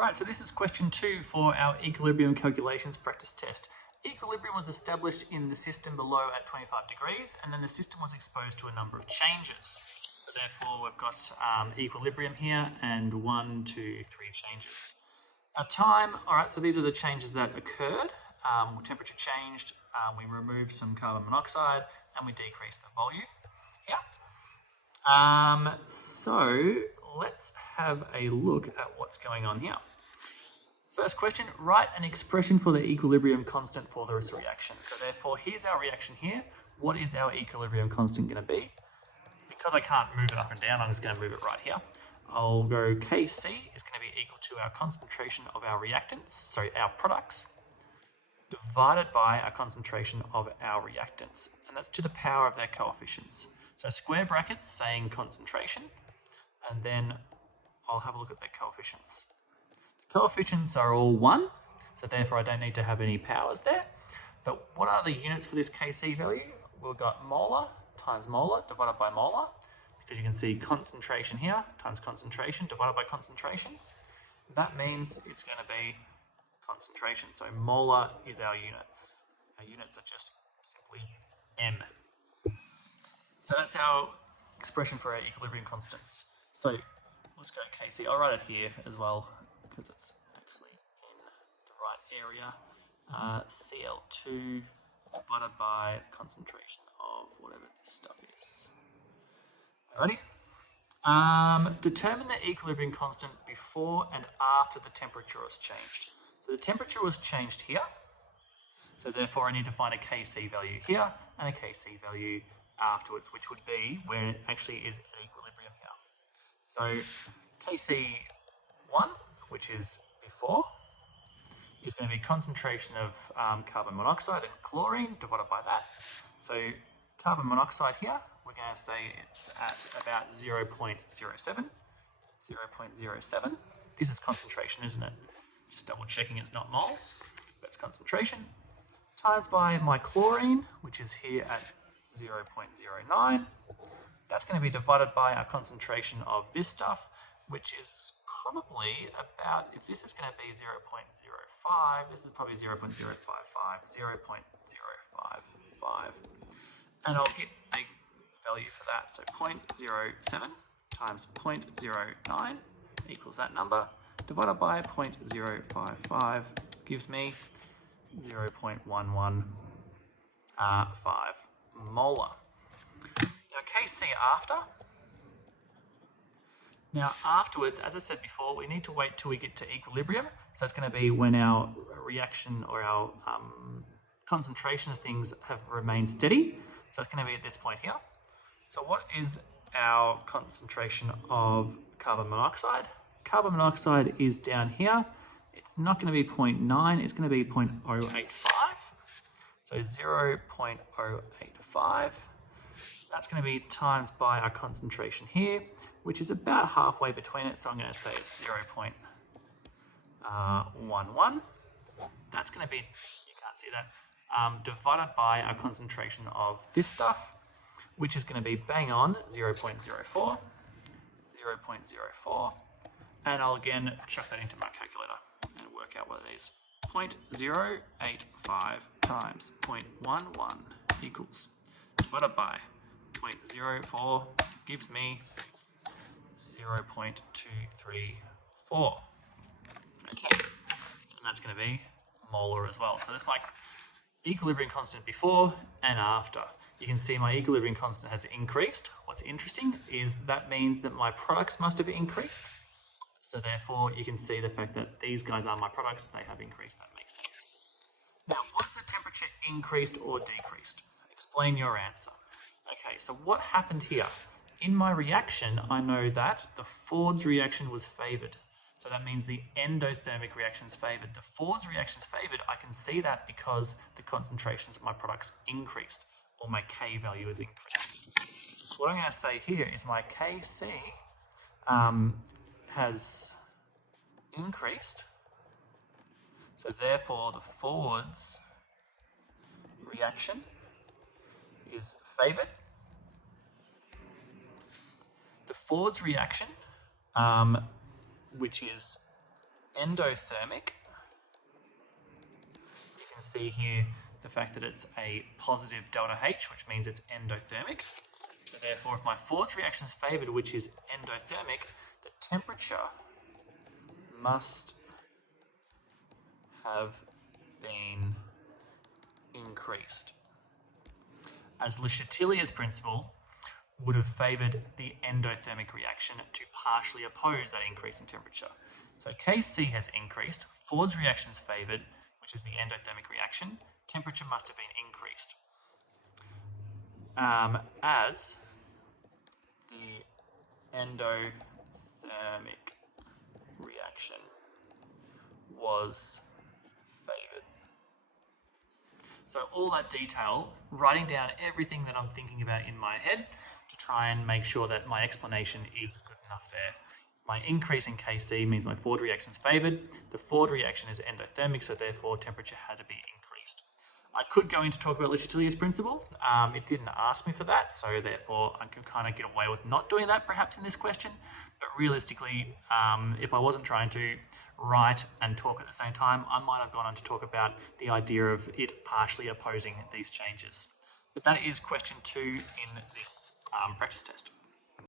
Right, so this is question 2 for our equilibrium calculations practice test. Equilibrium was established in the system below at 25 degrees, and then the system was exposed to a number of changes. So therefore, we've got equilibrium here and 1, 2, 3 changes. Our time, all right, so these are the changes that occurred. Temperature changed, we removed some carbon monoxide, and we decreased the volume here. So let's have a look at what's going on here. First question, write an expression for the equilibrium constant for this reaction. So therefore, here's our reaction here. What is our equilibrium constant going to be? Because I can't move it up and down, I'm just going to move it right here. I'll go Kc is going to be equal to our concentration of our reactants, our products, divided by our concentration of our reactants. And that's to the power of their coefficients. So square brackets saying concentration, and then I'll have a look at their coefficients. The coefficients are all 1, so therefore I don't need to have any powers there. But what are the units for this Kc value? We've got molar times molar divided by molar, because you can see concentration here times concentration divided by concentration. That means it's going to be concentration. So molar is our units. Our units are just simply M. So that's our expression for our equilibrium constants. So let's go Kc. I'll write it here as well because it's actually in the right area. Cl2 divided by concentration of whatever this stuff is. Alrighty. Determine the equilibrium constant before and after the temperature was changed. So the temperature was changed here. So therefore I need to find a Kc value here and a Kc value afterwards, which would be where it actually is at equilibrium here. So Kc1, which is before, is going to be concentration of carbon monoxide and chlorine divided by that. So carbon monoxide here, we're going to say it's at about 0.07. 0.07. This is concentration, isn't it? Just double checking it's not mole. That's concentration. Times by my chlorine, which is here at 0.09. That's going to be divided by our concentration of this stuff, which is probably about, if this is going to be 0.05, this is probably 0.055, 0.055. And I'll get a value for that. So 0.07 times 0.09 equals that number, divided by 0.055 gives me 0.115 molar. Now Kc after. Now afterwards, as I said before, we need to wait till we get to equilibrium. So it's going to be when our reaction or our concentration of things have remained steady. So it's going to be at this point here. So what is our concentration of carbon monoxide? Carbon monoxide is down here. It's not going to be 0.9, it's going to be 0.085. So 0.085. That's going to be times by our concentration here, which is about halfway between it. So I'm going to say it's 0.11. That's going to be, you can't see that, divided by our concentration of this stuff, which is going to be bang on 0.04. 0.04. And I'll again chuck that into my calculator and work out what it is. 0.085 times 0.11 equals, divided by 0.04 gives me 0.234. Okay, and that's going to be molar as well. So that's my equilibrium constant before and after. You can see my equilibrium constant has increased. What's interesting is that means that my products must have increased. So therefore, you can see the fact that these guys are my products, they have increased. That makes sense. Now, was the temperature increased or decreased? Explain your answer. Okay, so what happened here? In my reaction, I know that the Ford's reaction was favored. So that means the endothermic reaction is favored. The Ford's reaction is favored. I can see that because the concentrations of my products increased, or my K value is increased. So what I'm going to say here is my Kc has increased, so therefore the Ford's reaction is favored. The Ford's reaction, which is endothermic, you can see here the fact that it's a positive delta H, which means it's endothermic. So therefore, if my fourth reaction is favoured, which is endothermic, the temperature must have been increased, as Le Chatelier's principle would have favoured the endothermic reaction to partially oppose that increase in temperature. So Kc has increased, Ford's reaction is favoured, which is the endothermic reaction. Temperature must have been increased, as the endothermic reaction was favoured. So all that detail, writing down everything that I'm thinking about in my head to try and make sure that my explanation is good enough there. My increase in Kc means my Ford reaction is favoured. The Ford reaction is endothermic, so therefore temperature had to be increased. I could go into talk about Le Chatelier's principle. It didn't ask me for that, so therefore I can kind of get away with not doing that perhaps in this question. But realistically, if I wasn't trying to write and talk at the same time, I might have gone on to talk about the idea of it partially opposing these changes. But that is question 2 in this practice test.